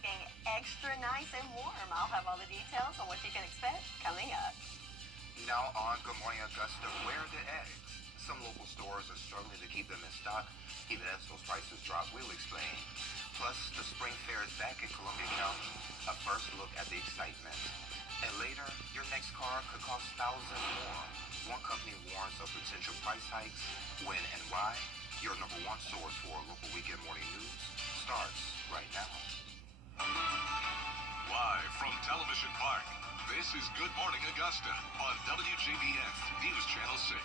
looking extra nice and warm. I'll have all the details on what you can expect coming up. Now on Good Morning Augusta, where are the eggs? Some local stores are struggling to keep them in stock, even as those prices drop. We'll explain. Plus, the spring fair is back in Columbia County. A first look at the excitement. And later, your next car could cost thousands more. One company warns of potential price hikes. When and why? Your number one source for local weekend morning news starts right now. Live from Television Park, this is Good Morning Augusta on WJBF News Channel 6.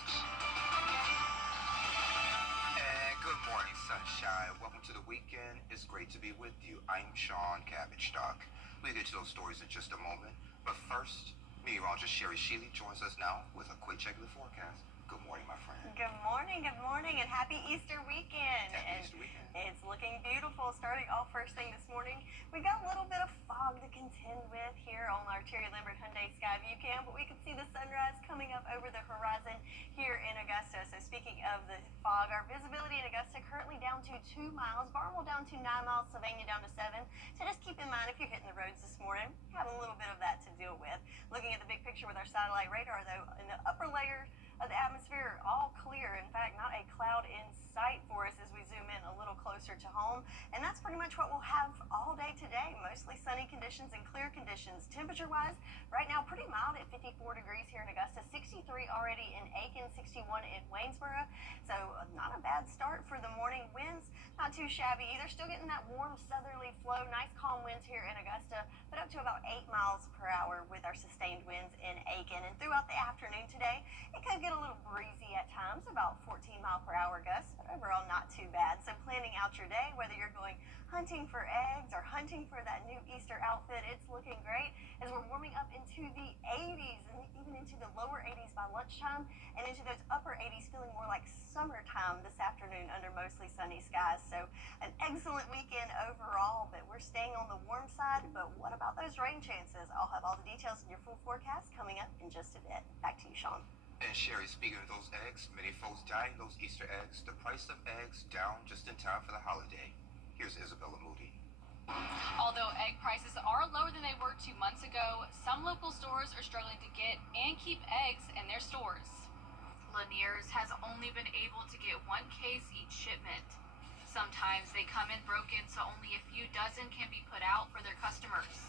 And good morning, sunshine. Welcome to the weekend. It's great to be with you. I'm Sean Cabbage-Stock. We'll get to those stories in just a moment. But first, meteorologist Sherry Sheely joins us now with a quick check of the forecast. Good morning, my friend. Good morning, and happy Easter weekend. Happy Easter weekend. It's looking beautiful. Starting off first thing this morning, we got a little bit of fog to contend with here on our Terry Lambert Hyundai Skyview Cam, but we can see the sunrise coming up over the horizon here in Augusta. So speaking of the fog, our visibility in Augusta currently down to 2 miles, Barnwell down to 9 miles, Sylvania down to 7. So just keep in mind if you're hitting the roads this morning, have a little bit of that to deal with. Looking at the big picture with our satellite radar, though, in the upper layer of the atmosphere, all clear. In fact, not a cloud in sight for us as we zoom in a little closer to home. And that's pretty much what we'll have all day today. Mostly sunny conditions and clear conditions. Temperature-wise, right now pretty mild at 54 degrees here in Augusta, 63 already in Aiken, 61 in Waynesboro. So not a bad start for the morning. Winds, not too shabby either. Still getting that warm southerly flow. Nice calm winds here in Augusta, but up to about 8 miles per hour with our sustained winds in Aiken. And throughout the afternoon today, it could get a little breezy at times, about 14 mile per hour gusts, but overall not too bad. So planning out your day, whether you're going hunting for eggs or hunting for that new Easter outfit, it's looking great as we're warming up into the 80s and even into the lower 80s by lunchtime and into those upper 80s, feeling more like summertime this afternoon under mostly sunny skies. So an excellent weekend overall, but we're staying on the warm side. But what about those rain chances? I'll have all the details in your full forecast coming up in just a bit. Back to you, Sean. And Sherry, speaking of those eggs, many folks dying those Easter eggs. The price of eggs down just in time for the holiday. Here's Isabella Moody. Although egg prices are lower than they were 2 months ago, some local stores are struggling to get and keep eggs in their stores. Lanier's has only been able to get 1 case each shipment. Sometimes they come in broken, so only a few dozen can be put out for their customers.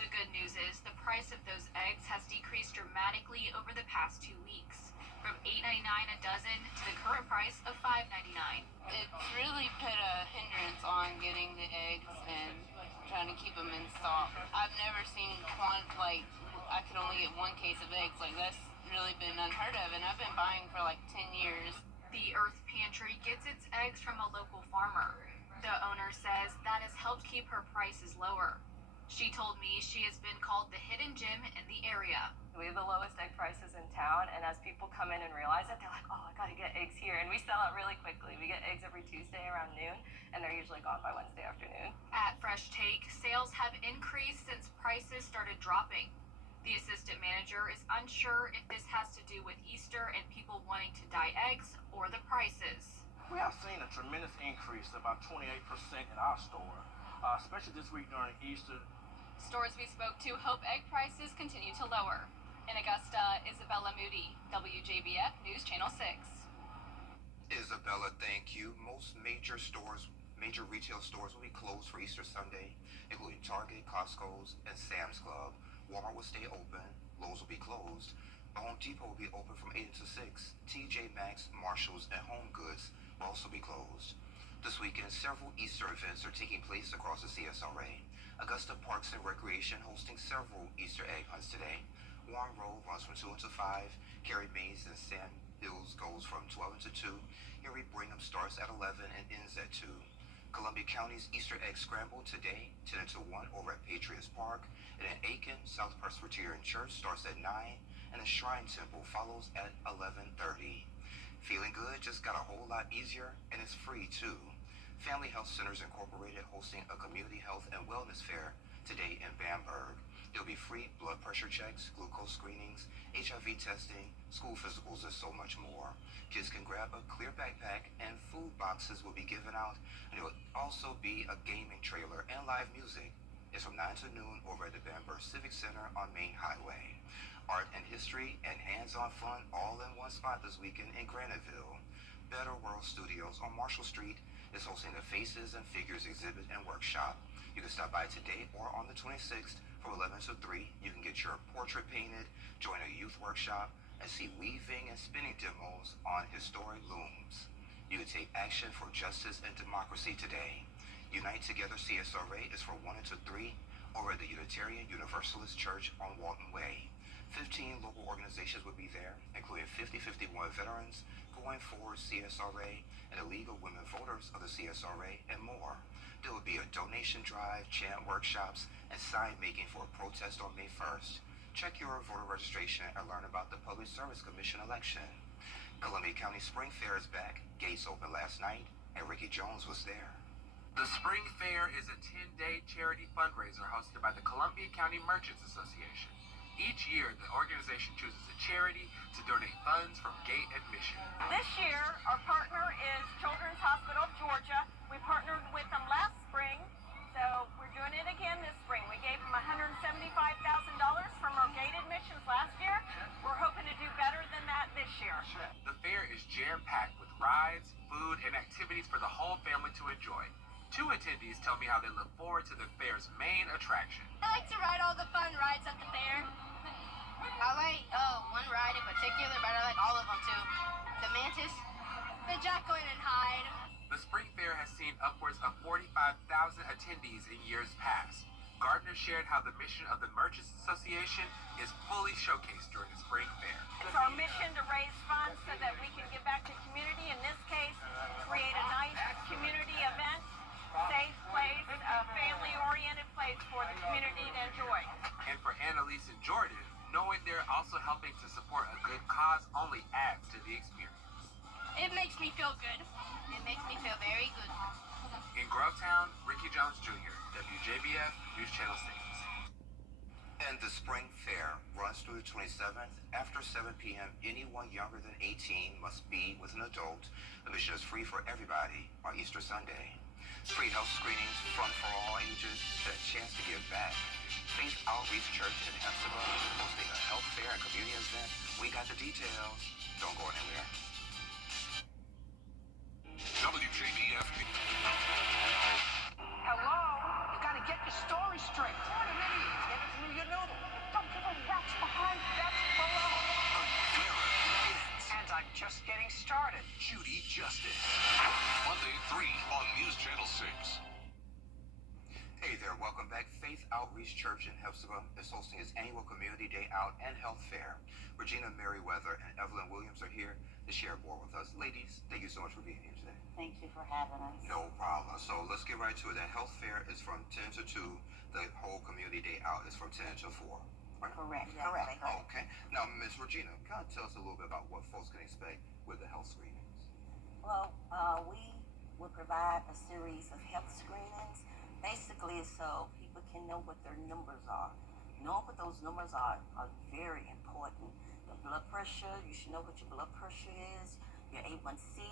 The good news is the price of those eggs has decreased dramatically over the past 2 weeks, from $8.99 a dozen to the current price of $5.99. It's really put a hindrance on getting the eggs and trying to keep them in stock. I've never seen I could only get 1 case of eggs. Like, that's really been unheard of, and I've been buying for like 10 years. The Earth Pantry gets its eggs from a local farmer. The owner says that has helped keep her prices lower. She told me she has been called the hidden gem in the area. We have the lowest egg prices in town, and as people come in and realize it, they're like, oh, I gotta get eggs here. And we sell out really quickly. We get eggs every Tuesday around noon, and they're usually gone by Wednesday afternoon. At Fresh Take, sales have increased since prices started dropping. The assistant manager is unsure if this has to do with Easter and people wanting to dye eggs or the prices. We have seen a tremendous increase, about 28% in our store, especially this week during Easter. Stores we spoke to hope egg prices continue to lower. In Augusta, Isabella Moody, WJBF News Channel 6. Isabella, thank you. Most major retail stores will be closed for Easter Sunday, including Target, Costco's, and Sam's Club. Walmart will stay open. Lowe's will be closed. Home Depot will be open from 8 to 6. TJ Maxx, Marshalls, and Home Goods will also be closed. This weekend, several Easter events are taking place across the CSRA. Augusta Parks and Recreation hosting several Easter egg hunts today. Warren Road runs from 2 until 5. Carrie Mays and Sand Hills goes from 12 until 2. Erie Brigham starts at 11 and ends at 2. Columbia County's Easter egg scramble today, 10 until 1 over at Patriots Park. And in Aiken, South Presbyterian Church starts at 9. And the Shrine Temple follows at 11:30. Feeling good just got a whole lot easier, and it's free too. Family Health Centers Incorporated hosting a community health and wellness fair today in Bamberg. There'll be free blood pressure checks, glucose screenings, HIV testing, school physicals, and so much more. Kids can grab a clear backpack and food boxes will be given out, and there will also be a gaming trailer and live music. is from 9 to noon over at the Bamberg Civic Center on Main Highway. Art and history and hands-on fun all in one spot this weekend in Graniteville. Better World Studios on Marshall Street is hosting the Faces and Figures exhibit and workshop. You can stop by today or on the 26th from 11 to 3. You can get your portrait painted, join a youth workshop, and see weaving and spinning demos on historic looms. You can take action for justice and democracy today. Unite Together CSRA is from 1 to 3 over at the Unitarian Universalist Church on Walton Way. 15 local organizations will be there, including 5051 veterans, Going Forward CSRA, and the League of Women Voters of the CSRA, and more. There will be a donation drive, chant workshops, and sign making for a protest on May 1st. Check your voter registration and learn about the Public Service Commission election. Columbia County Spring Fair is back. Gates opened last night, and Ricky Jones was there. The Spring Fair is a 10-day charity fundraiser hosted by the Columbia County Merchants Association. Each year, the organization chooses a charity to donate funds from gate admission. This year, our partner is Children's Hospital of Georgia. We partnered with them last spring, so we're doing it again this spring. We gave them $175,000 from our gate admissions last year. We're hoping to do better than that this year. The fair is jam-packed with rides, food, and activities for the whole family to enjoy. 2 attendees tell me how they look forward to the fair's main attraction. I like to ride all the fun rides at the fair. I like one ride in particular, but I like all of them too. The Mantis, the Jekyll and Hyde. The Spring Fair has seen upwards of 45,000 attendees in years past. Gardner shared how the mission of the Merchants Association is fully showcased during the Spring Fair. It's our mission to raise funds so that we can give back to community. In this case, create a nice community event, safe place, a family-oriented place for the community to enjoy. And for Annalise and Jordan, knowing they're also helping to support a good cause only adds to the experience. It makes me feel good. It makes me feel very good. In Grovetown, Ricky Jones Jr., WJBF, News Channel 6. And the Spring Fair runs through the 27th. After 7 p.m., anyone younger than 18 must be with an adult. Admission is free for everybody on Easter Sunday. Free health screenings, fun for all ages, and a chance to give back. Faith Outreach Church in Hempstead is hosting a health fair and community event. We got the details. Don't go anywhere. WJBF. Hello? You gotta get your story straight. What an idiot. Get it through your noodle. Don't give a rat's behind. That's below. And I'm just getting started. Judy Justice. Monday at 3 on News Channel 6. Hey there, welcome back. Faith Outreach Church in Hempstead is hosting its annual Community Day Out and Health Fair. Regina Merriweather and Evelyn Williams are here to share more with us. Ladies, thank you so much for being here today. Thank you for having us. No problem. So let's get right to it. The health fair is from 10 to 2. The whole Community Day Out is from 10 to 4. Right? Correct. Yes, Correct. Okay. Now, Miss Regina, kind of tell us a little bit about what folks can expect with the health screenings. Well, we will provide a series of health screenings, basically so people can know what their numbers are. Knowing what those numbers are very important. The blood pressure, you should know what your blood pressure is, your A1C,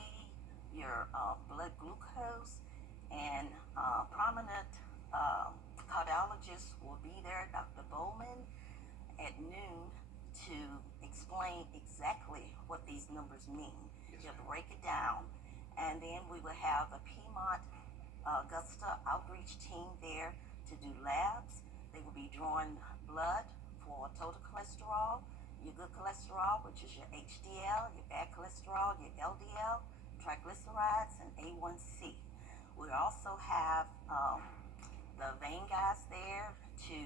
your blood glucose, and prominent cardiologist will be there, Dr. Bowman, at noon to explain exactly what these numbers mean. He'll break it down. And then we will have the Piedmont Augusta outreach team there to do labs. They will be drawing blood for total cholesterol, your good cholesterol, which is your HDL, your bad cholesterol, your LDL, triglycerides, and A1C. We also have the vein guys there to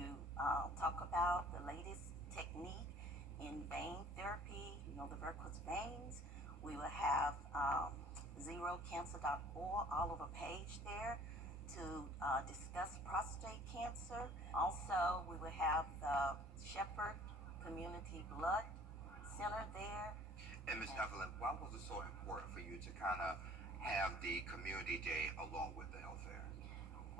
talk about the latest technique in vein therapy, the varicose veins. We will have zerocancer.org, Oliver Page there to discuss prostate cancer. Also, we will have the Shepherd Community Blood Center there. And Ms. Evelyn, why was it so important for you to kind of have the community day along with the health fair?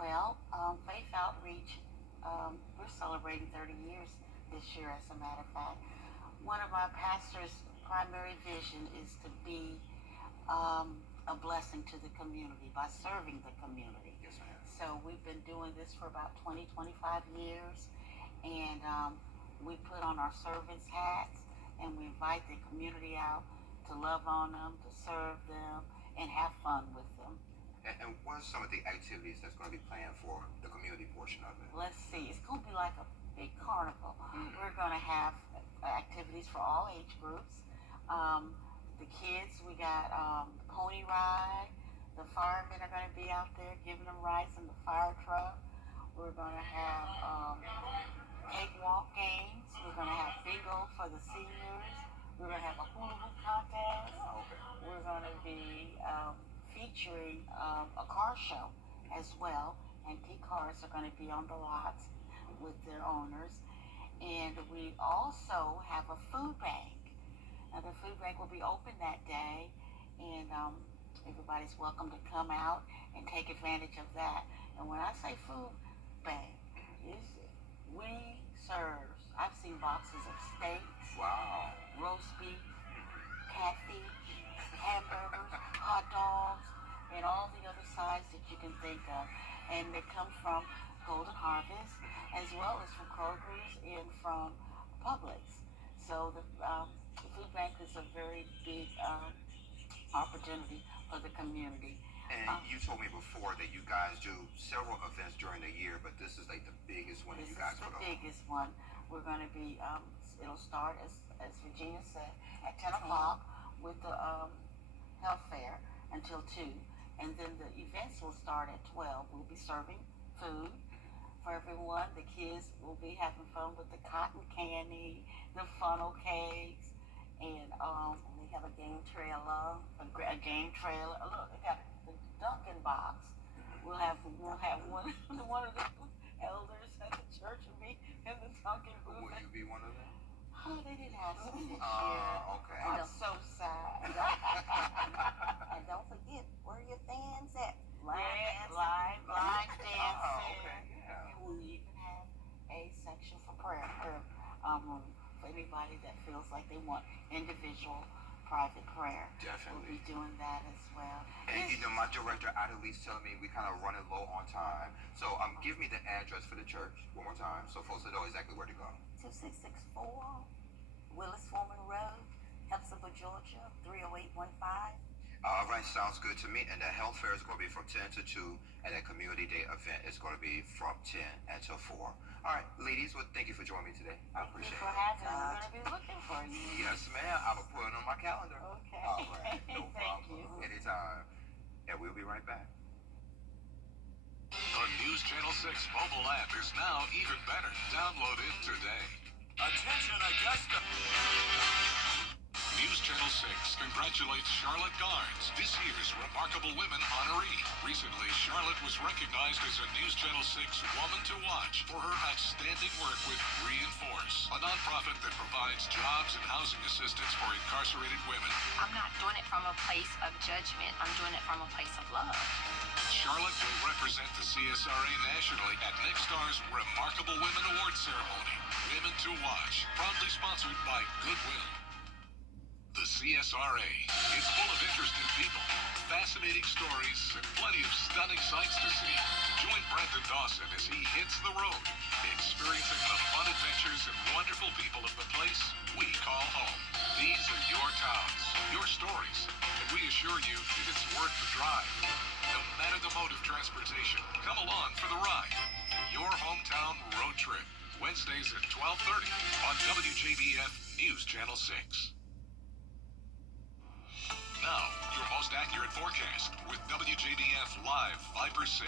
Well, Faith Outreach, we're celebrating 30 years this year, as a matter of fact. One of our pastor's primary vision is to be a blessing to the community by serving the community. Yes, ma'am. so we've been doing this for about 20, 25 years. And we put on our servants' hats and we invite the community out to love on them, to serve them, and have fun with them. And what are some of the activities that's going to be planned for the community portion of it? Let's see, it's going to be like a big carnival. We're going to have activities for all age groups. The kids, we got the pony ride. The firemen are going to be out there giving them rides in the fire truck. We're going to have cakewalk games. We're going to have bingo for the seniors. We're going to have a hula hoop contest. We're going to be featuring a car show as well. Antique cars are going to be on the lots with their owners. And we also have a food bank. Now, the food bank will be open that day, and everybody's welcome to come out and take advantage of that. And when I say food bank, we serve, I've seen boxes of steaks, Wow. roast beef, catfish, hamburgers, hot dogs, and all the other sides that you can think of. And they come from Golden Harvest, as well as from Kroger's and from Publix. So the food bank is a very big opportunity for the community. And you told me before that you guys do several events during the year, but this is like the biggest one that you guys put on. This is the biggest one. We're going to be, it'll start, as Regina said, at 10 o'clock with the health fair until 2. And then the events will start at 12. We'll be serving food for everyone. The kids will be having fun with the cotton candy, the funnel cakes, and We have a game trailer. a game trailer. Look, they got the Dunkin' box. We'll have one of the elders at the church will be in the Dunkin' booth. Will you be one of them? Oh, they didn't ask me this year. Okay. I'm so sad. And don't forget, where are your fans at? Line dancing. Okay, yeah. And we'll even have a section for prayer room for anybody that feels like they want individual private prayer. Definitely. We'll be doing that as well. And you know, my director, Adelise, telling me we kind of running low on time. So give me the address for the church one more time so folks will know exactly where to go. 2664 Willis Foreman Road, Hepzibah, Georgia, 30815. All right, sounds good to me. And the health fair is going to be from 10 to 2, and the community day event is going to be from 10 until 4. All right, ladies, well, thank you for joining me today. I appreciate Thank you for it. having me. We're going to be looking for you. Yes, ma'am. I will put it on my calendar. Okay. All right, no Thank problem. you. Anytime. And we'll be right back. The News Channel 6 mobile app is now even better. Download it today. Attention, Augusta. News Channel 6 congratulates Charlotte Garnes, this year's Remarkable Women honoree. Recently, Charlotte was recognized as a News Channel 6 Woman to Watch for her outstanding work with Reinforce, a nonprofit that provides jobs and housing assistance for incarcerated women. I'm not doing it from a place of judgment. I'm doing it from a place of love. Charlotte will represent the CSRA nationally at next star's Remarkable Women Awards ceremony. Women to Watch, proudly sponsored by Goodwill. The CSRA is full of interesting people, fascinating stories, and plenty of stunning sights to see. Join Brendan Dawson as he hits the road, experiencing the fun adventures and wonderful people of the place we call home. These are your towns, your stories, and we assure you it's worth the drive. No matter the mode of transportation, come along for the ride. Your hometown road trip, Wednesdays at 12:30 on WJBF News Channel 6. Now, your most accurate forecast with WJBF Live Viper 6.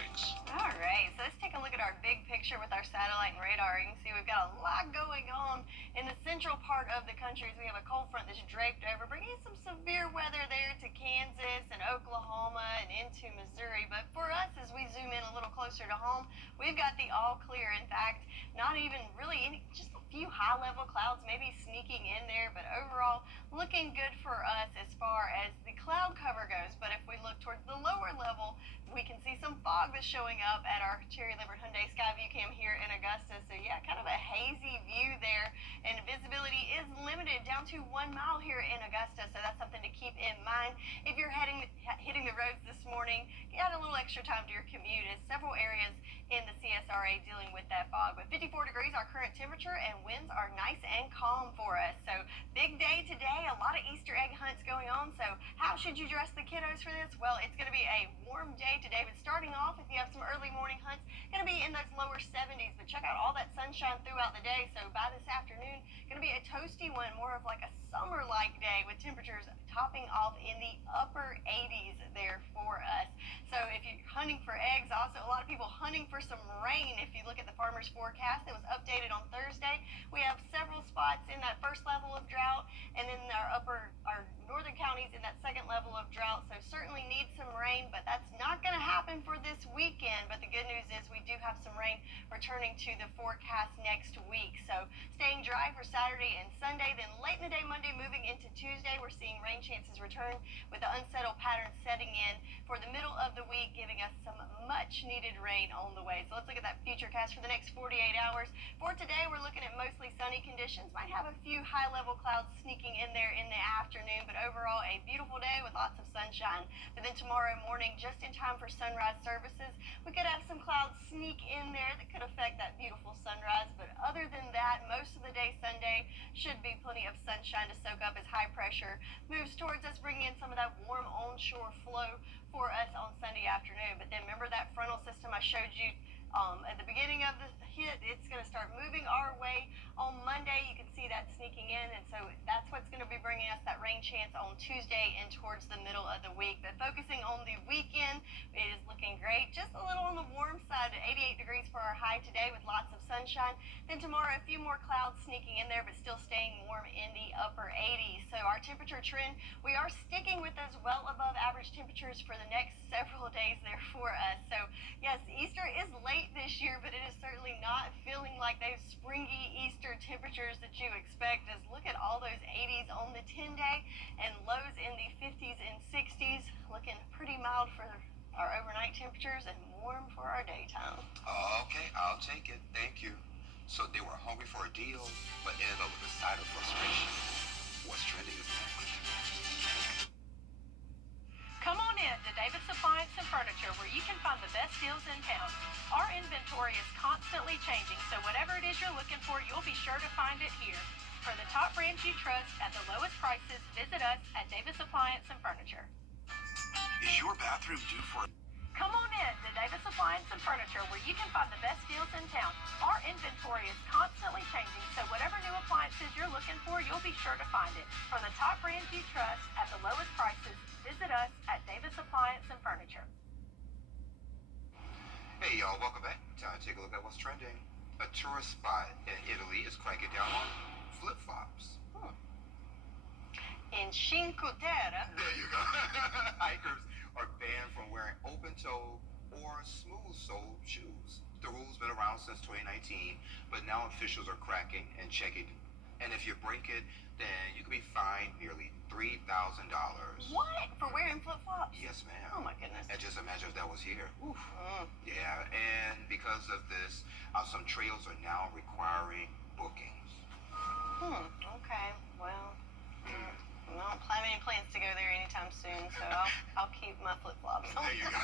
All right, so let's take a look at our big picture with our satellite and radar. You can see we've got a lot going on in the central part of the country. We have a cold front that's draped over, bringing some severe weather there to Kansas and Oklahoma and into Missouri. But for us, as we zoom in a little closer to home, we've got the all clear. In fact, not even really any, just a few few high-level clouds maybe sneaking in there, but overall looking good for us as far as the cloud cover goes. But if we look towards the lower level, we can see some fog that's showing up at our Cherry Limbert Hyundai Skyview Cam here in Augusta. So yeah, kind of a hazy view there, and visibility is limited down to 1 mile here in Augusta. So that's something to keep in mind if you're hitting the roads this morning. Add a little extra time to your commute, as several areas in the CSRA dealing with that fog. But 54 degrees our current temperature, and winds are nice and calm for us. So big day today, a lot of Easter egg hunts going on. So how should you dress the kiddos for this? Well, it's going to be a warm day today, but starting off, if you have some early morning hunts, going to be in those lower 70s. But check out all that sunshine throughout the day. So by this afternoon, going to be a toasty one, more of like a summer-like day with temperatures topping off in the upper 80s there for us. So if you're hunting for eggs, also a lot of people hunting for some rain. If you look at the farmer's forecast that was updated on Thursday, we have several spots in that first level of drought, and in our northern counties in that second level of drought. So certainly need some rain, but that's not going to happen for this weekend. But the good news is we do have some rain returning to the forecast next week. So staying dry for Saturday and Sunday. Then late in the day Monday, moving into Tuesday, we're seeing rain chances return with the unsettled pattern setting in for the middle of the week, giving us some much needed rain on the way. So let's look at that futurecast for the next 48 hours. For today, we're looking at mostly sunny conditions. Might have a few high level clouds sneaking in there in the afternoon, but overall a beautiful day with lots of sunshine. But then tomorrow morning, just in time for sunrise services, we could have some clouds sneak in there that could affect that beautiful sunrise. But other than that, most of the day Sunday should be plenty of sunshine to soak up as high pressure moves towards us, bringing in some of that warm onshore flow for us on Sunday afternoon. But then remember that frontal system I showed you at the beginning of the hit? It's going to start moving our way on Monday. You can see that sneaking in, and so that's what's going to be bringing us that rain chance on Tuesday and towards the middle of the week. But focusing on the weekend, it is looking great. Just a little on the warm side, 88 degrees for our high today with lots of sunshine. Then tomorrow, a few more clouds sneaking in there, but still staying warm in the upper 80s. So our temperature trend, we are sticking with those well above average temperatures for the next several days there for us. So yes, Easter is late this year, but it is certainly not feeling like those springy Easter temperatures that you expect. Just look at all those 80s on the 10-day and lows in the 50s and 60s, looking pretty mild for our overnight temperatures and warm for our daytime. Okay, I'll take it. Thank you. So they were hungry for a deal, but ended up with a side of frustration. What's trending is next. Come on in to Davis Appliance and Furniture, where you can find the best deals in town. Our inventory is constantly changing, so whatever it is you're looking for, you'll be sure to find it here. For the top brands you trust at the lowest prices, visit us at Davis Appliance and Furniture. Is your bathroom due for... Come on in to Davis Appliance and Furniture, where you can find the best deals in town. Our inventory is constantly changing, so whatever new appliances you're looking for, you'll be sure to find it. For the top brands you trust at the lowest prices, visit us at Davis Appliance and Furniture. Hey y'all, welcome back. Time to take a look at what's trending. A tourist spot in Italy is cracking down on flip-flops. In Cinque Terre, There you go. Hikers are banned from wearing open-toe or smooth-soled shoes. The rule's been around since 2019, but now officials are cracking and checking. And if you break it, then you can be fined nearly $3,000. what? For wearing flip-flops? Yes, ma'am. Oh my goodness. And just imagine if that was here. Oof. Yeah, and because of this, some trails are now requiring bookings. Okay. Well, I don't have any plans to go there anytime soon, so I'll keep my flip-flops on. There you go.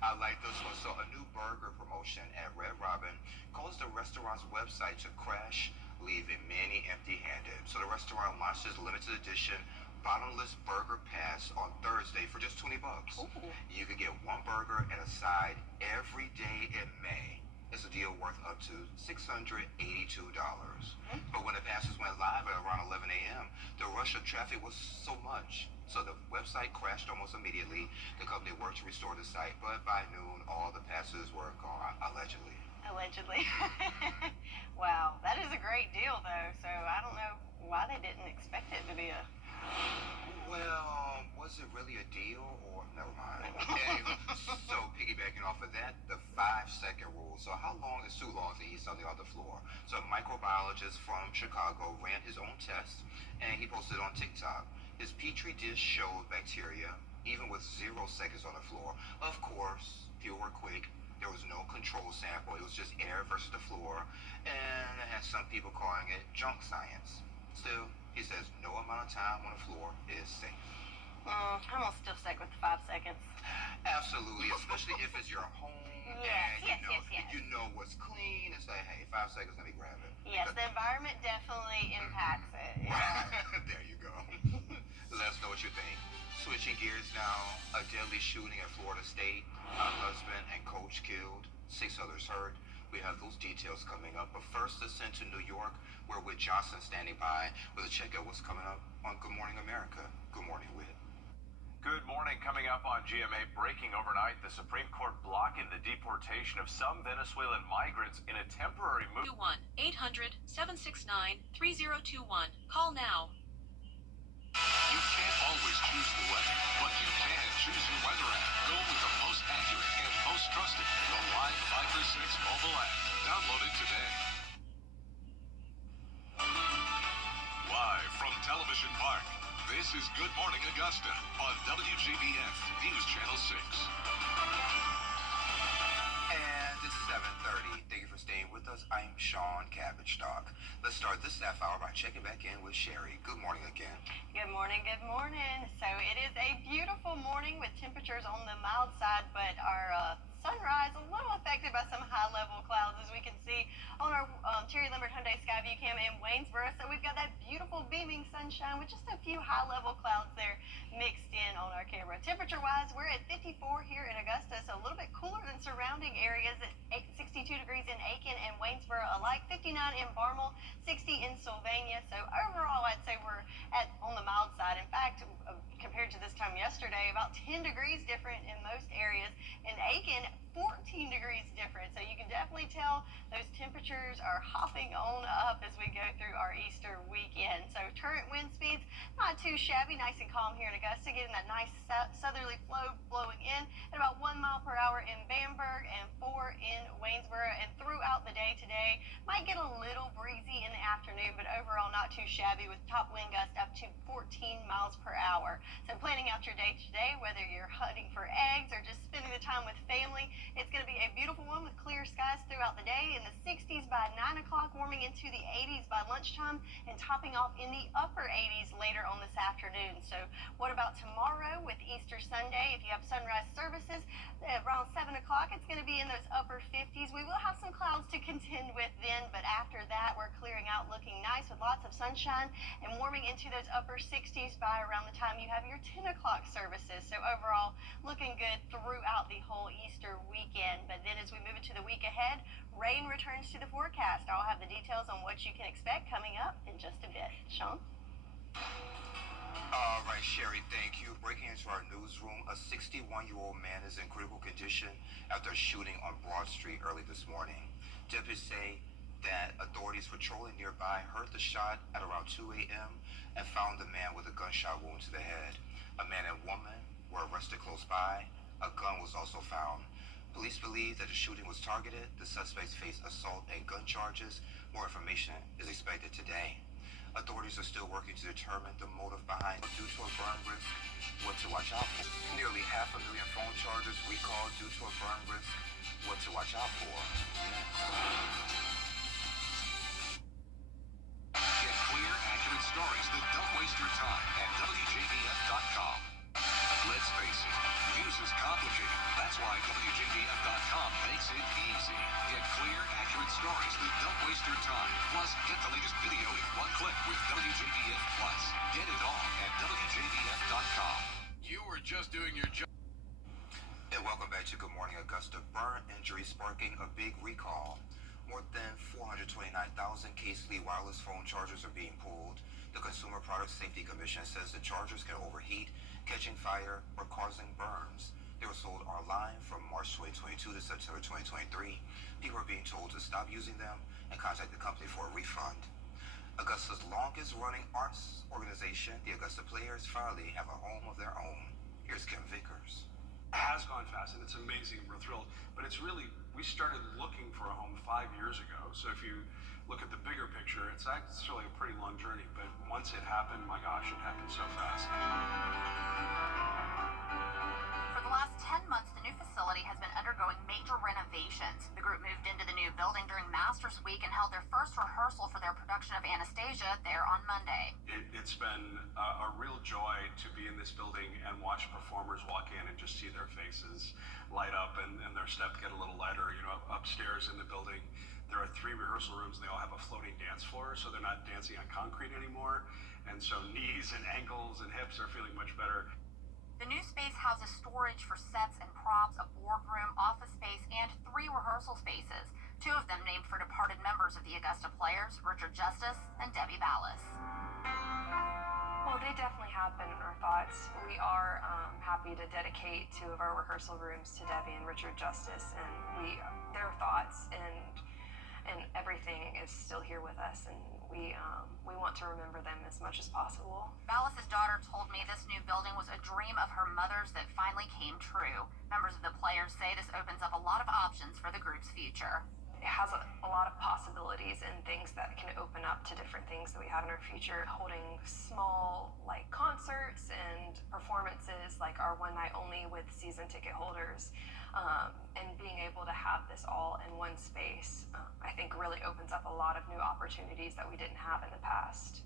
I like this one. So a new burger promotion at Red Robin caused the restaurant's website to crash, leaving many empty-handed. So the restaurant launched this limited edition bottomless burger pass on Thursday for just $20. Ooh. You could get one burger and a side every day in May. It's a deal worth up to $682. But when the passes went live at around 11 a.m., the rush of traffic was so much. So the website crashed almost immediately. The company worked to restore the site, but by noon, all the passes were gone, allegedly. Allegedly. Wow, that is a great deal, though. So I don't know why they didn't expect it to be a Well, was it really a deal or never mind? Anyway, so piggybacking off of that, the 5-second rule. So how long is too long to eat something off the floor? So a microbiologist from Chicago ran his own test and he posted it on TikTok. His petri dish showed bacteria even with 0 seconds on the floor. Of course, people were quick. There was no control sample. It was just air versus the floor. And it had some people calling it junk science. Still, he says no amount of time on the floor is safe. I'm gonna still stick with the 5 seconds. Absolutely, especially if it's your home Yes, and yes. you know what's clean. It's like, hey, 5 seconds, let me grab it. Yes, the environment definitely impacts it. Yeah. There you go. Let us know what you think. Switching gears now, a deadly shooting at Florida State. A husband and coach killed, 6 others hurt. We have those details coming up. But first, let's send to New York, where Whit Johnson standing by with a check out what's coming up on Good Morning America. Good morning, Whit. Good morning. Coming up on GMA, breaking overnight, the Supreme Court blocking the deportation of some Venezuelan migrants in a temporary move. 1-800-769-3021. Call now. You can't always choose the weather, but you can choose your weather app. Go with the most accurate and most trusted, the Live 536 mobile app. Download it today. Live from Television Park, this is Good Morning Augusta on WJBF News Channel 6. And it's 7:30. Thank you for staying with us. I'm Sean Cabbage Stock. Let's start this half hour by checking back in with Sherry. Good morning again. Good morning, good morning. So it is a beautiful morning with temperatures on the mild side, but our sunrise a little affected by some high-level clouds, as we can see on our Terry Lambert Hyundai Skyview Cam in Waynesboro. So we've got that beautiful beaming sunshine with just a few high-level clouds there mixed in on our camera. Temperature-wise, we're at 54 here in Augusta, so a little bit cooler than surrounding areas at 62 degrees in Aiken and Waynesboro alike, 59 in Barmel, 60 in Sylvania. So overall, I'd say we're on the mild side. In fact, compared to this time yesterday, about 10 degrees different in most areas. In Aiken, 14 degrees different. So you can definitely tell those temperatures are hopping on up as we go through our Easter weekend. So current wind speeds, not too shabby, nice and calm here in Augusta, getting that nice southerly flow blowing in at about 1 mile per hour in Bamberg and 4 in Waynesboro. And throughout the day today, might get a little breezy in the afternoon, but overall not too shabby with top wind gusts up to 14 miles per hour. So planning out your day today, whether you're hunting for eggs or just spending the time with family, it's going to be a beautiful one with clear skies throughout the day, in the 60s by 9 o'clock, warming into the 80s by lunchtime, and topping off in the upper 80s later on this afternoon. So what about tomorrow with Easter Sunday? If you have sunrise services around 7 o'clock, it's going to be in those upper 50s. We will have some clouds to contend with then, but after that, we're clearing out, looking nice with lots of sunshine and warming into those upper 60s by around the time you have your 10 o'clock services. So overall, looking good throughout the whole Easter weekend. But then as we move into the week ahead, rain returns to the forecast. I'll have the details on what you can expect coming up in just a bit. Sean? All right, Sherry, thank you. Breaking into our newsroom, a 61-year-old man is in critical condition after a shooting on Broad Street early this morning. Deputies say that authorities patrolling nearby heard the shot at around 2 a.m. and found the man with a gunshot wound to the head. A man and woman were arrested close by. A gun was also found. Police believe that the shooting was targeted. The suspects face assault and gun charges. More information is expected today. Authorities are still working to determine the motive behind it. Due to a burn risk, what to watch out for. Nearly 500,000 phone charges recalled due to a burn risk. What to watch out for. Get clear, accurate stories that don't waste your time at WJBF.com. Let's face it, news is complicated. That's why WJBF.com makes it easy. Get clear, accurate stories that don't waste your time. Plus, get the latest video in one click with WJBF Plus. Get it all at WJBF.com. You were just doing your job. And welcome back to Good Morning Augusta. Burn injury sparking a big recall. More than 429,000 Case-Lee wireless phone chargers are being pulled. The Consumer Product Safety Commission says the chargers can overheat, catching fire, or causing burns. They were sold online from March 2022 to September 2023. People are being told to stop using them and contact the company for a refund. Augusta's longest running arts organization, the Augusta Players, finally have a home of their own. Here's Kim Vickers. It has gone fast and it's amazing. We're thrilled. But it's really, we started looking for a home 5 years ago. So if you look at the bigger picture, it's actually a pretty long journey. But once it happened, my gosh, it happened so fast. For the last 10 months, the new facility has been undergoing major renovations. The group moved into the new building during Masters Week and held their first rehearsal for their production of Anastasia there on Monday. It's been a real joy to be in this building and watch performers walk in and just see their faces light up and their step get a little lighter. You know, upstairs in the building, there are 3 rehearsal rooms and they all have a floating dance floor, so they're not dancing on concrete anymore. And so knees and ankles and hips are feeling much better. The new space houses storage for sets and props, a boardroom, office space, and 3 rehearsal spaces, 2 of them named for departed members of the Augusta Players, Richard Justice and Debbie Ballas. Well, they definitely have been in our thoughts. We are happy to dedicate 2 of our rehearsal rooms to Debbie and Richard Justice, and their thoughts and everything is still here with us, and we want to remember them as much as possible. Ballas' daughter told me this new building was a dream of her mother's that finally came true. Members of the Players say this opens up a lot of options for the group's future. It has a lot of possibilities and things that can open up to different things that we have in our future. Holding small concerts and performances like our one night only with season ticket holders, and being able to have this all in one space, I think really opens up a lot of new opportunities that we didn't have in the past.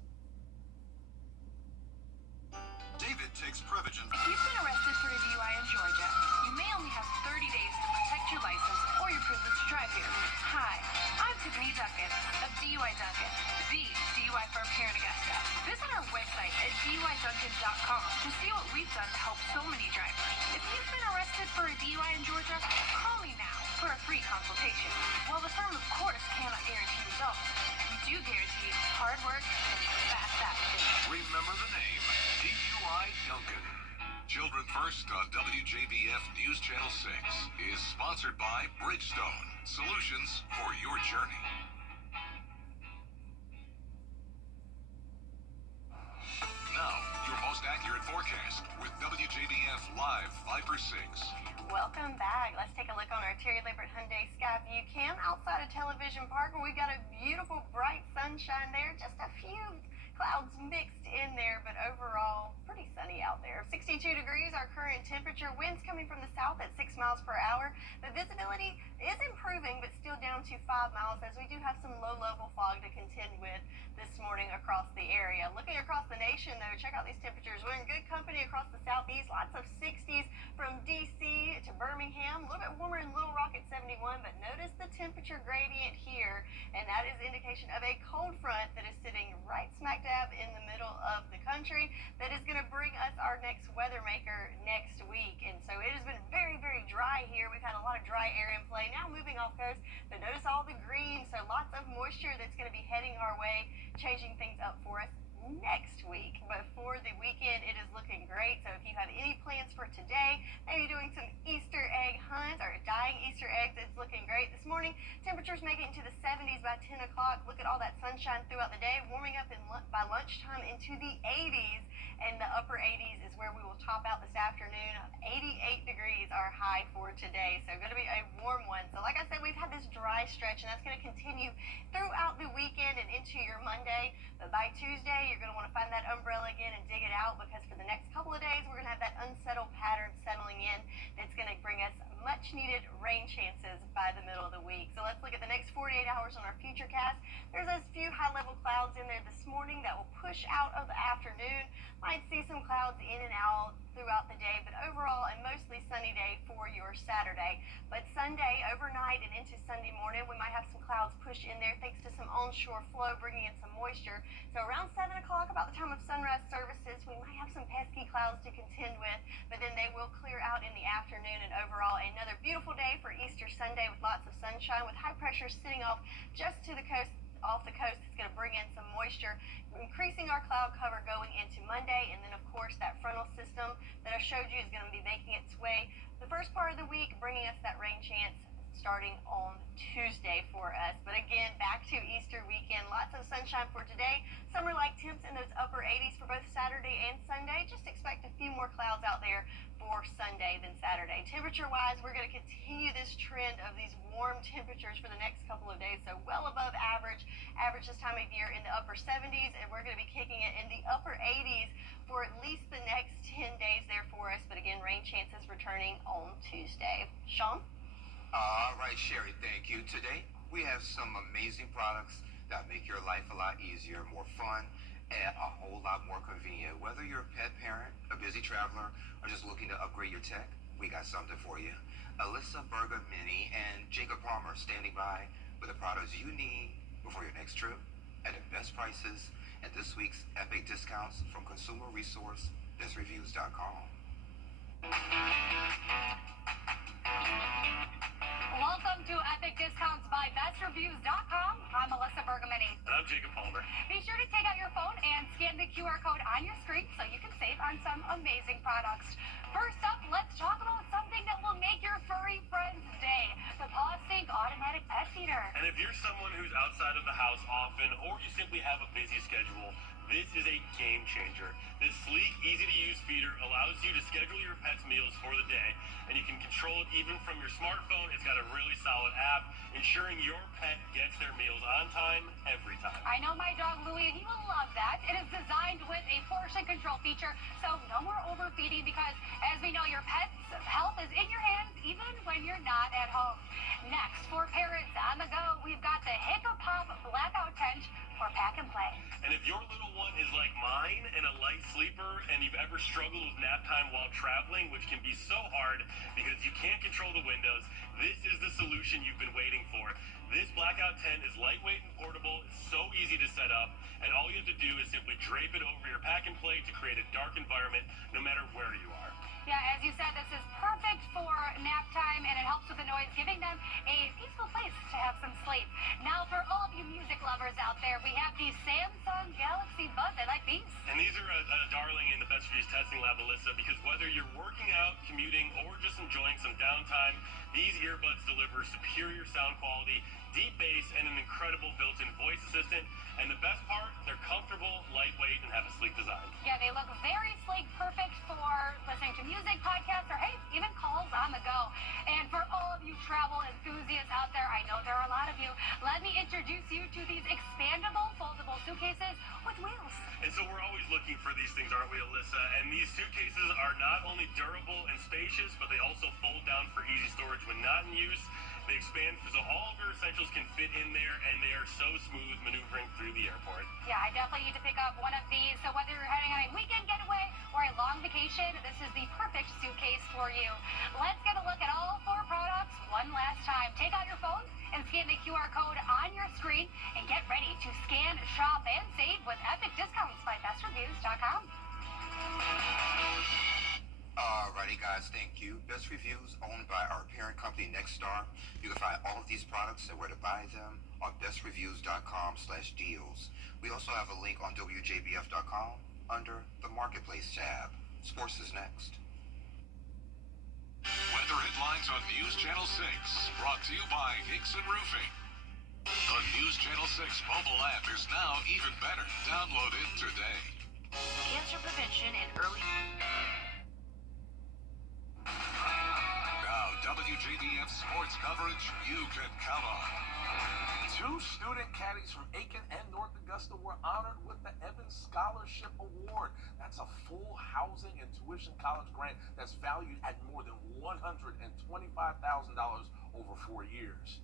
David takes Prevagen. If you've been arrested for a DUI in Georgia, you may only have 30 days to protect your license or your privilege to drive here. Hi, I'm Tiffany Duncan of DUI Duncan, the DUI firm here in Augusta. Visit our website at DUIDuncan.com to see what we've done to help so many drivers. If you've been arrested for a DUI in Georgia, call me now for a free consultation. While the firm, of course, cannot guarantee results, we do guarantee hard work and fast action. Remember the name, DUI Duncan. Children First on WJBF News Channel 6 is sponsored by Bridgestone, solutions for your journey. Now, your most accurate forecast with WJBF Live 5 for 6. Welcome back. Let's take a look on our Terry Liebert Hyundai Skyview Cam outside of Television Park, where we've got a beautiful bright sunshine there. Just a few clouds mixed in there, but overall pretty sunny out there. 62 degrees our current temperature. Winds coming from the south at 6 miles per hour. The visibility is improving, but still down to 5 miles, as we do have some low-level fog to contend with this morning across the area. Looking across the nation, though, check out these temperatures. We're in good company across the southeast. Lots of 60s from D.C. to Birmingham. A little bit warmer in Little Rock at 71, but notice the temperature gradient here, and that is indication of a cold front that is sitting right smack dab in the middle of the country that is going to bring us our next weather maker next week. And so it has been very, very dry here. We've had a lot of dry air in play. Now moving off coast, but notice all the green, so lots of moisture that's going to be heading our way, changing things up for us next week. But for the weekend, it is looking great. So if you have any plans for today, maybe doing some Easter egg hunts or dyeing Easter eggs, it's looking great. This morning, temperatures making it into the 70s by 10 o'clock. Look at all that sunshine throughout the day, warming up by lunchtime into the 80s, and the upper 80s is where we will top out this afternoon. 88 degrees our high for today, so going to be a warm one. So like I said, we've had this dry stretch, and that's going to continue throughout the weekend and into your Monday. But by Tuesday, you're going to want to find that umbrella again and dig it out, because for the next couple of days, we're going to have that unsettled pattern settling in that's going to bring us much needed rain chances by the middle of the week. So let's look at the next 48 hours on our futurecast. There's those few high level clouds in there this morning that will push out of the afternoon. Might see some clouds in and out throughout the day, but overall a mostly sunny day for your Saturday. But Sunday overnight and into Sunday morning, we might have some clouds push in there thanks to some onshore flow bringing in some moisture. So around 7 o'clock, about the time of sunrise services, we might have some pesky clouds to contend with, but then they will clear out in the afternoon. And overall, another beautiful day for Easter Sunday with lots of sunshine, with high pressure sitting off just to the coast. Off the coast, it's going to bring in some moisture, increasing our cloud cover going into Monday. And then, of course, that frontal system that I showed you is going to be making its way the first part of the week, bringing us that rain chance starting on Tuesday for us. But again, back to Easter weekend. Lots of sunshine for today. Summer-like temps in those upper 80s for both Saturday and Sunday. Just expect a few more clouds out there for Sunday than Saturday. Temperature-wise, we're going to continue this trend of these warm temperatures for the next couple of days. So well above average this time of year in the upper 70s, and we're going to be kicking it in the upper 80s for at least the next 10 days there for us. But again, rain chances returning on Tuesday. Sean? All right, Sherry, thank you. Today, we have some amazing products that make your life a lot easier, more fun, and a whole lot more convenient. Whether you're a pet parent, a busy traveler, or just looking to upgrade your tech, we got something for you. Alyssa Berger Mini and Jacob Palmer standing by with the products you need before your next trip at the best prices and this week's epic discounts from consumer resource BestReviews.com. Welcome to Epic Discounts by BestReviews.com. I'm Melissa Bergamini. And I'm Jacob Palmer. Be sure to take out your phone and scan the QR code on your screen so you can save on some amazing products. First up, let's talk about something that will make your furry friend's day. The Paw Sync Automatic Pet Feeder. And if you're someone who's outside of the house often, or you simply have a busy schedule, this is a game changer. This sleek, easy-to-use feeder allows you to schedule your pet's meals for the day, and you can control it even from your smartphone. It's got a really solid app, ensuring your pet gets their meals on time, every time. I know my dog Louie, he will love that. It is designed with a portion control feature, so no more overfeeding because, as we know, your pet's health is in your hands even when you're not at home. Next, for parents on the go, we've got the Hiccup Pop Blackout Tent for pack and play. And if your little one is like mine and a light sleeper, and you've ever struggled with nap time while traveling, which can be so hard because you can't control the windows, this is the solution you've been waiting for. This blackout tent is lightweight and portable, it's so easy to set up, and all you have to do is simply drape it over your pack and play to create a dark environment no matter where you are. Yeah, as you said, this is perfect for nap time, and it helps with the noise, giving them a peaceful place to have some sleep. Now, for all of you music lovers out there, we have the Samsung Galaxy Buds. I like these. And these are a darling in the Best Reviews testing lab, Alyssa, because whether you're working out, commuting, or just enjoying some downtime, these earbuds deliver superior sound quality, deep bass, and an incredible built-in voice assistant. And the best part, they're comfortable, lightweight, and have a sleek design. Yeah, they look very sleek, perfect for listening to music, podcasts, or hey, even calls on the go. And for all of you travel enthusiasts out there, I know there are a lot of you, let me introduce you to these expandable, foldable suitcases with wheels. And so we're always looking for these things, aren't we, Alyssa? And these suitcases are not only durable and spacious, but they also fold down for easy storage when not in use. They expand so all of your essentials can fit in there, and they are so smooth maneuvering through the airport. Yeah, I definitely need to pick up one of these. So whether you're heading on a weekend getaway or a long vacation, this is the perfect suitcase for you. Let's get a look at all 4 products one last time. Take out your phone and scan the QR code on your screen and get ready to scan, shop, and save with epic discounts by BestReviews.com. Alrighty, guys, thank you. Best Reviews, owned by our parent company, Nexstar. You can find all of these products and where to buy them on BestReviews.com/deals. We also have a link on WJBF.com under the Marketplace tab. Sports is next. Weather headlines on News Channel 6, brought to you by Hickson Roofing. The News Channel 6 mobile app is now even better. Download it today. Cancer prevention and early... Now, WJBF sports coverage you can count on. 2 student caddies from Aiken and North Augusta were honored with the Evans Scholarship Award. That's a full housing and tuition college grant that's valued at more than $125,000 over 4 years.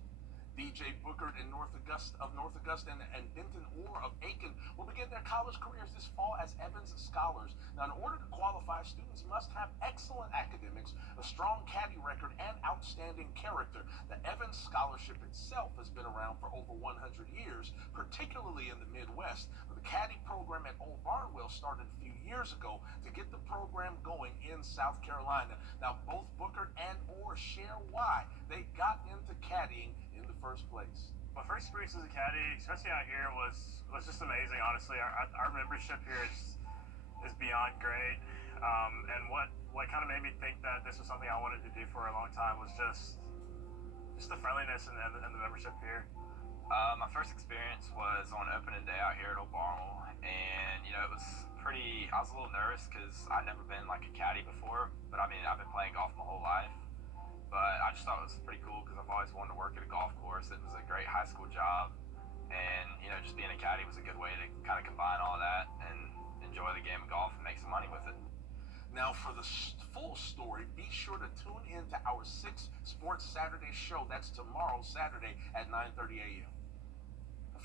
DJ Bookert in North Augusta and Benton Orr of Aiken will begin their college careers this fall as Evans Scholars. Now, in order to qualify, students must have excellent academics, a strong caddy record, and outstanding character. The Evans Scholarship itself has been around for over 100 years, particularly in the Midwest. The caddy program at Old Barnwell started a few years ago to get the program going in South Carolina. Now, both Bookert and Orr share why they got into caddying in the first place. My first experience as a caddy, especially out here, was just amazing. Honestly, our membership here is beyond great. And what kind of made me think that this was something I wanted to do for a long time was just just the friendliness and the membership here. My first experience was on opening day out here at Old Barnwell, and it was pretty. I was a little nervous because I'd never been like a caddy before, but I mean I've been playing golf my whole life. But I just thought it was pretty cool because I've always wanted to work at a golf course. It was a great high school job, and just being a caddy was a good way to kind of combine all that and enjoy the game of golf and make some money with it. Now, for the full story, be sure to tune in to our 6 Sports Saturday show. That's tomorrow, Saturday at 9:30 a.m.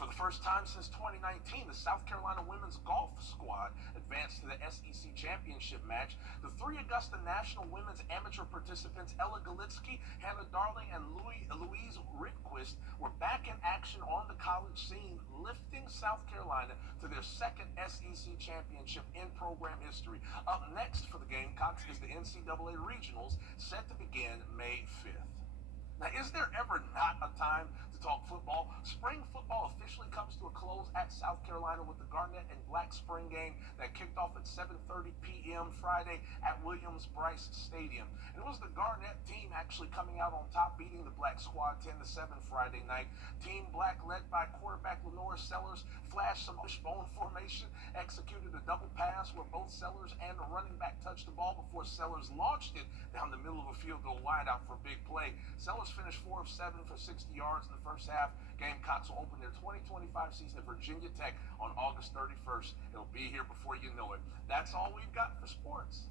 For the first time since 2019, the South Carolina women's golf squad advanced to the SEC championship match. The 3 Augusta National women's amateur participants, Ella Galitsky, Hannah Darling, and Louise Ritquist, were back in action on the college scene, lifting South Carolina to their 2nd SEC championship in program history. Up next for the Gamecocks is the NCAA Regionals, set to begin May 5th. Now, is there ever not a time to talk football? Spring football officially comes to a close at South Carolina with the Garnet and Black Spring game that kicked off at 7:30 p.m. Friday at Williams-Brice Stadium. And it was the Garnet team actually coming out on top, beating the Black squad 10-7 Friday night. Team Black, led by quarterback Lenore Sellers, flashed some wishbone formation, executed a double pass where both Sellers and the running back touched the ball before Sellers launched it down the middle of the field to a wideout for a big play. Sellers finished 4 of 7 for 60 yards in the first half. Gamecocks will open their 2025 season at Virginia Tech on August 31st. It'll be here before you know it. That's all we've got for sports.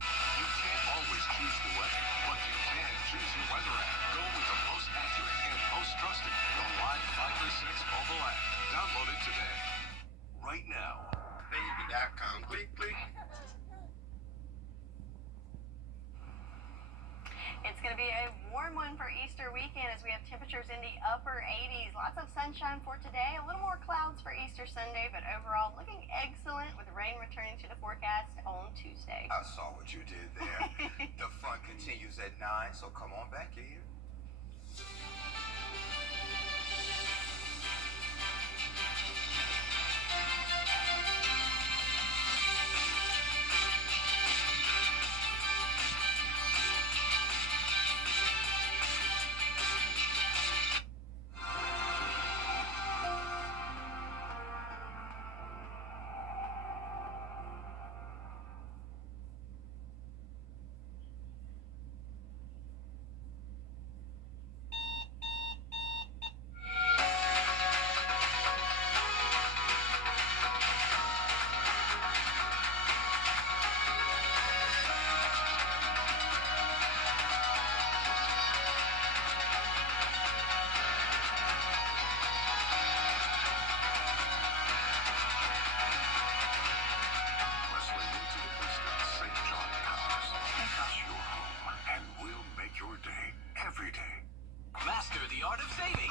You can't always choose the weather, but you can choose your weather app. Go with the most accurate and most trusted, the Live 536 mobile app. Download it today. Right now. Baby.com. Click, click. It's going to be a warm one for Easter weekend as we have temperatures in the upper 80s. Lots of sunshine for today. A little more clouds for Easter Sunday, but overall looking excellent with rain returning to the forecast on Tuesday. I saw what you did there. The fun continues at 9, so come on back here.